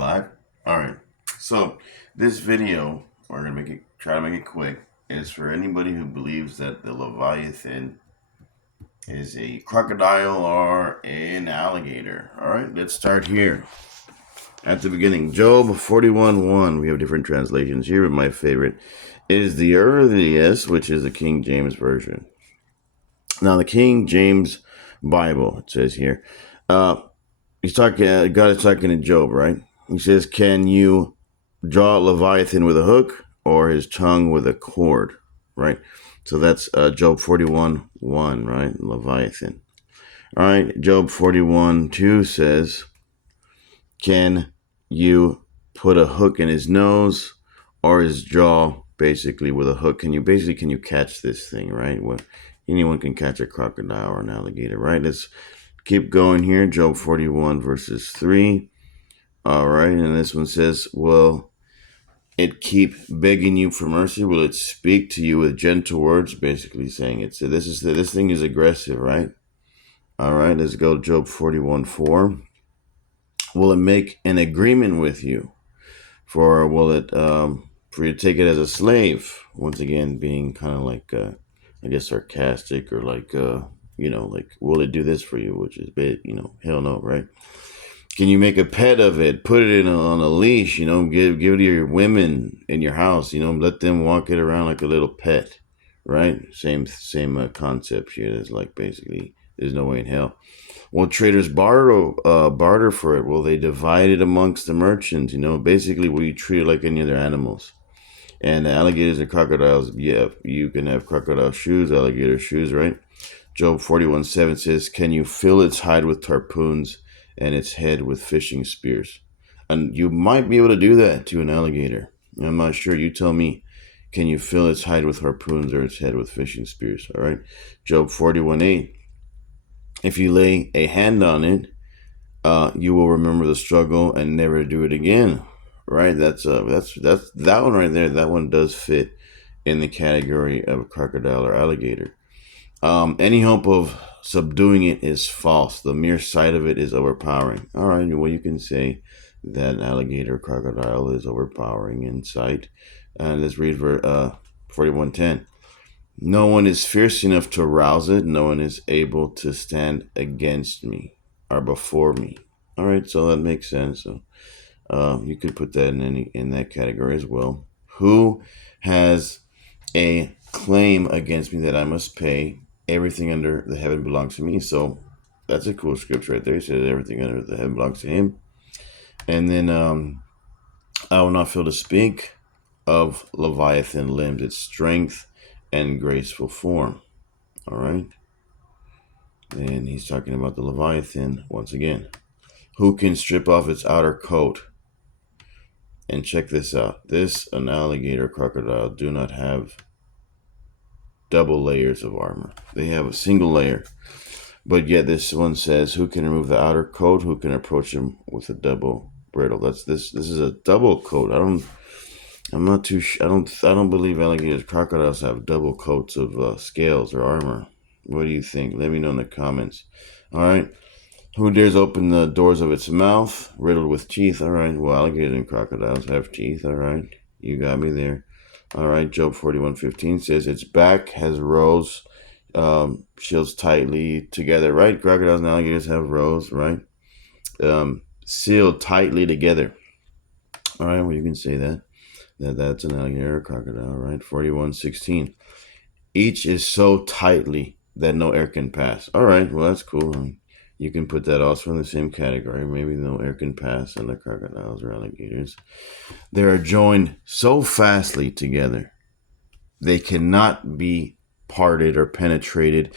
live? Alright. So this video, we're gonna try to make it quick, is for anybody who believes that the leviathan is a crocodile or an alligator. Alright, let's start here. At the beginning, Job 41:1. We have different translations here, but my favorite is the earliest, which is the King James Version. Now, the King James Bible, it says here, God is talking to Job, right? He says, can you draw Leviathan with a hook or his tongue with a cord, right? So that's Job 41:1, right? Leviathan. All right, Job 41:2 says, can you put a hook in his nose or his jaw, basically with a hook? Can you catch this thing, right? Well, anyone can catch a crocodile or an alligator, right? Let's keep going here. Job 41 verses 3. All right, and this one says, will it keep begging you for mercy? Will it speak to you with gentle words? Basically saying it. So this thing is aggressive, right? All right, let's go to Job 41:4. Will it make an agreement with you? For will it for you to take it as a slave? Once again, being kind of like I guess sarcastic, or like like, will it do this for you? Which is bit, hell no, right? Can you make a pet of it? Put it on a leash, give it to your women in your house, let them walk it around like a little pet, right? Same concept here. It's like basically there's no way in hell. Will traders barter for it? Will they divide it amongst the merchants? Basically, will you treat it like any other animals? And alligators and crocodiles, yeah, you can have crocodile shoes, alligator shoes, right? Job 41:7 says, can you fill its hide with harpoons and its head with fishing spears? And you might be able to do that to an alligator. I'm not sure. You tell me. Can you fill its hide with harpoons or its head with fishing spears? All right. Job 41:8. If you lay a hand on it, you will remember the struggle and never do it again. Right? That's that one right there. That one does fit in the category of a crocodile or alligator. Any hope of subduing it is false. The mere sight of it is overpowering. All right, well, you can say that an alligator or crocodile is overpowering in sight. And let's read 41:10. No one is fierce enough to arouse it. No one is able to stand against me or before me. All right, so that makes sense. So you could put that in that category as well. Who has a claim against me that I must pay? Everything under the heaven belongs to me. So that's a cool scripture right there. He says everything under the heaven belongs to him. And then I will not fail to speak of Leviathan limbs, its strength and graceful form. All right. And he's talking about the Leviathan once again. Who can strip off its outer coat? And check this out. An alligator, crocodile do not have double layers of armor. They have a single layer. But yet this one says, who can remove the outer coat? Who can approach him with a double bridle? This is a double coat. I don't believe alligators, crocodiles have double coats of scales or armor. What do you think? Let me know in the comments. All right. Who dares open the doors of its mouth, riddled with teeth? All right. Well, alligators and crocodiles have teeth. All right. You got me there. All right. Job 41:15 says its back has rows, shields tightly together. Right. Crocodiles and alligators have rows. Right. Sealed tightly together. All right. Well, you can say that. That's an alligator or crocodile. Right. 41:16. Each is so tightly that no air can pass. All right. Well, that's cool. You can put that also in the same category. Maybe no air can pass on the crocodiles or alligators. They are joined so fastly together, they cannot be parted or penetrated.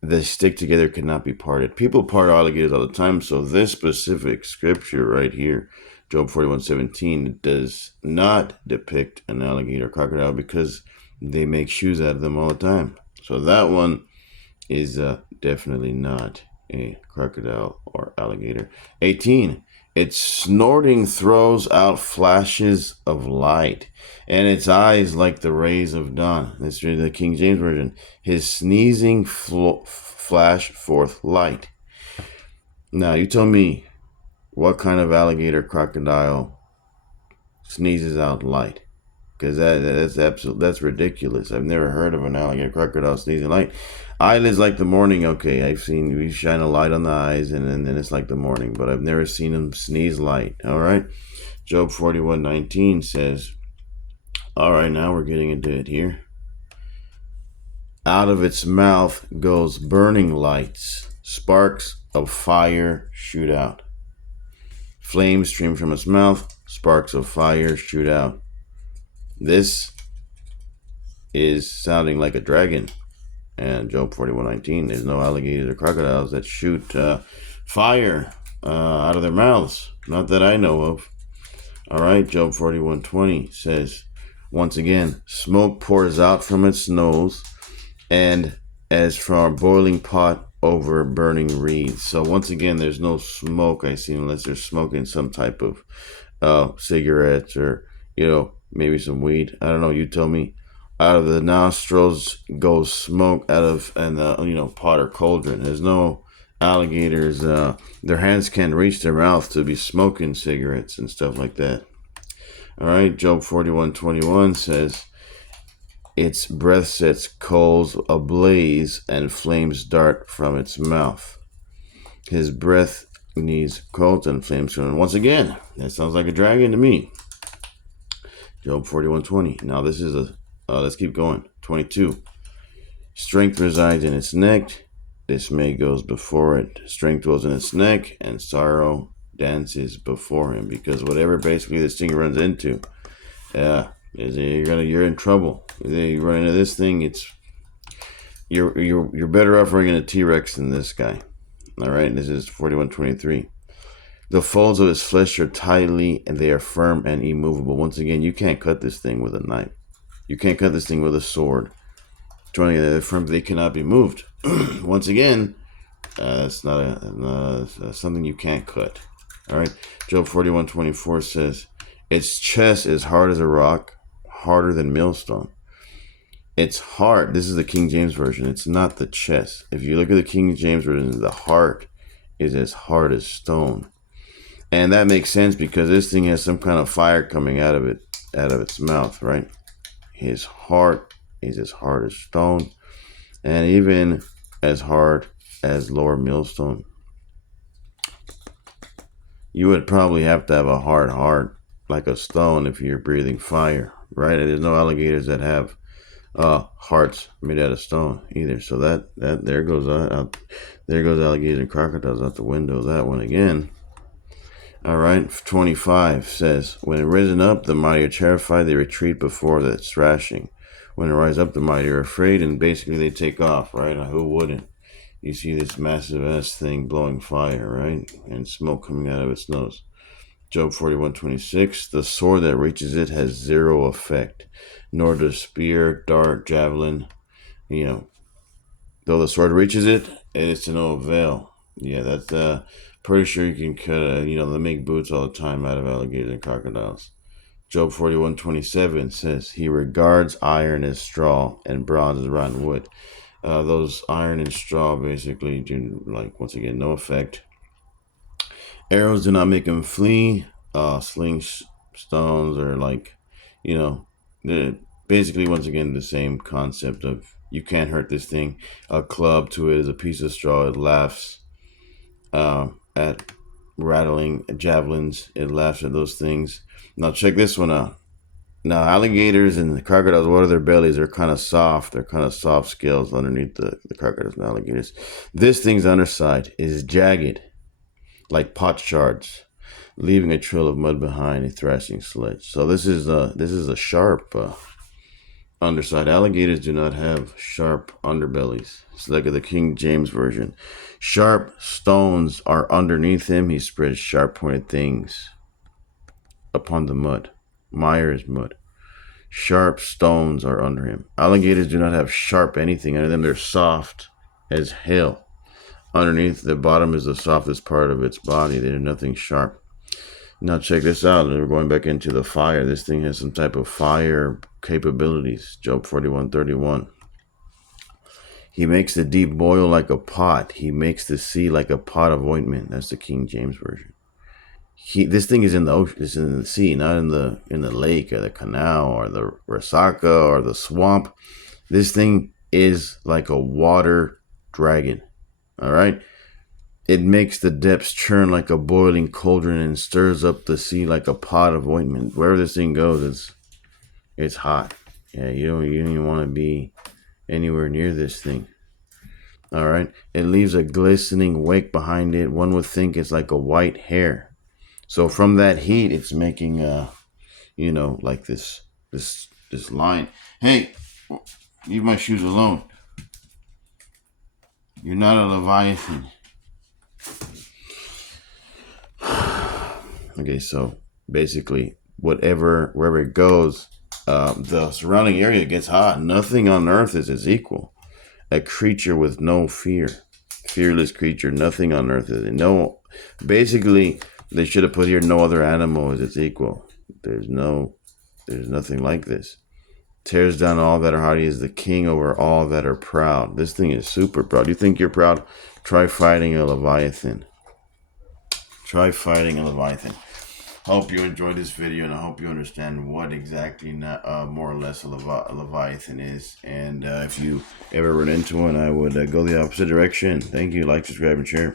The stick together cannot be parted. People part alligators all the time. So this specific scripture right here, Job 41:17, does not depict an alligator or crocodile because they make shoes out of them all the time. So that one is definitely not a crocodile or alligator. 18. Its snorting throws out flashes of light, and its eyes like the rays of dawn. Let's read the King James Version. His sneezing flash forth light. Now, you tell me, what kind of alligator crocodile sneezes out light? Because that's ridiculous. I've never heard of an alligator crocodile sneezing light. Eyelids like the morning. Okay, I've seen we shine a light on the eyes, and then it's like the morning. But I've never seen them sneeze light. All right. Job 41:19 says, all right, now we're getting into it here. Out of its mouth goes burning lights. Sparks of fire shoot out. Flames stream from its mouth. Sparks of fire shoot out. This is sounding like a dragon. And Job 41:19, there's no alligators or crocodiles that shoot fire out of their mouths. Not that I know of. All right, Job 41:20 says, once again, smoke pours out from its nose, and as from a boiling pot over burning reeds. So once again, there's no smoke, I see, unless they're smoking some type of cigarettes or, maybe some weed. I don't know, you tell me. Out of the nostrils goes smoke out of, and pot or cauldron. There's no alligators. Their hands can't reach their mouth to be smoking cigarettes and stuff like that. All right, Job 41:21 says, its breath sets coals ablaze and flames dart from its mouth. His breath needs coals and flames. Once again, that sounds like a dragon to me. Job 41:20. Now this is let's keep going. 22. Strength resides in its neck. Dismay goes before it. Strength dwells in its neck, and sorrow dances before him. Because whatever basically this thing runs into, you're in trouble. You run into this thing, you're better off running into T-Rex than this guy. All right, this is 41:23. The folds of his flesh are tightly, and they are firm and immovable. Once again, you can't cut this thing with a knife. You can't cut this thing with a sword. They're firm, they cannot be moved. Once again, that's not something you can't cut. All right, Job 41:24 says, its chest is hard as a rock, harder than millstone. It's heart. This is the King James Version. It's not the chest. If you look at the King James Version, the heart is as hard as stone. And that makes sense because this thing has some kind of fire coming out of its mouth, right? His heart is as hard as stone, and even as hard as lower millstone. You would probably have to have a hard heart like a stone if you're breathing fire, right? And there's no alligators that have hearts made out of stone either. So that there goes alligators and crocodiles out the window. That one again. All right, 25 says, when it risen up, the mighty are terrified. They retreat before the thrashing. When it rise up, the mighty are afraid, and basically they take off, right? Who wouldn't? You see this massive ass thing blowing fire, right? And smoke coming out of its nose. Job 41:26, the sword that reaches it has zero effect, nor does spear, dart, javelin, though the sword reaches it, it is to no avail. Yeah, that's pretty sure you can cut, they make boots all the time out of alligators and crocodiles. Job 41:27 says, he regards iron as straw and bronze as rotten wood. Those iron and straw basically do, once again, no effect. Arrows do not make him flee. Slings, stones are basically, once again, the same concept of you can't hurt this thing. A club to it is a piece of straw. It laughs at rattling javelins. It laughs at those things. Now check this one out. Now alligators and crocodiles, what are their bellies? They're kind of soft. They're kind of soft scales underneath the crocodiles and alligators. This thing's underside is jagged, like pot shards, leaving a trail of mud behind a thrashing sledge. So this is a sharp underside. Alligators do not have sharp underbellies. It's like the King James Version. Sharp stones are underneath him. He spreads sharp pointed things upon the mud. Mire is mud. Sharp stones are under him. Alligators do not have sharp anything under them. They're soft as hell. Underneath the bottom is the softest part of its body. There's nothing sharp. Now check this out. We're going back into the fire. This thing has some type of fire capabilities. Job 41:31. He makes the deep boil like a pot. He makes the sea like a pot of ointment. That's the King James Version. This thing is in the ocean. It's in the sea, not in the lake or the canal or the resaca or the swamp. This thing is like a water dragon. All right. It makes the depths churn like a boiling cauldron and stirs up the sea like a pot of ointment. Wherever this thing goes, it's hot. Yeah, you don't even want to be anywhere near this thing. All right. It leaves a glistening wake behind it. One would think it's like a white hair. So from that heat, it's making like this line. Hey, leave my shoes alone. You're not a leviathan. Okay, so basically, wherever it goes, the surrounding area gets hot. Nothing on Earth is its equal. A creature with no fear, fearless creature. Nothing on Earth is no. Basically, they should have put here no other animal is its equal. There's nothing like this. Tears down all that are haughty, is the king over all that are proud. This thing is super proud. You think you're proud? Try fighting a leviathan. Try fighting a leviathan. Hope you enjoyed this video, and I hope you understand what exactly more or less a leviathan is. And if you ever run into one, I would go the opposite direction. Thank you. Like, subscribe, and share.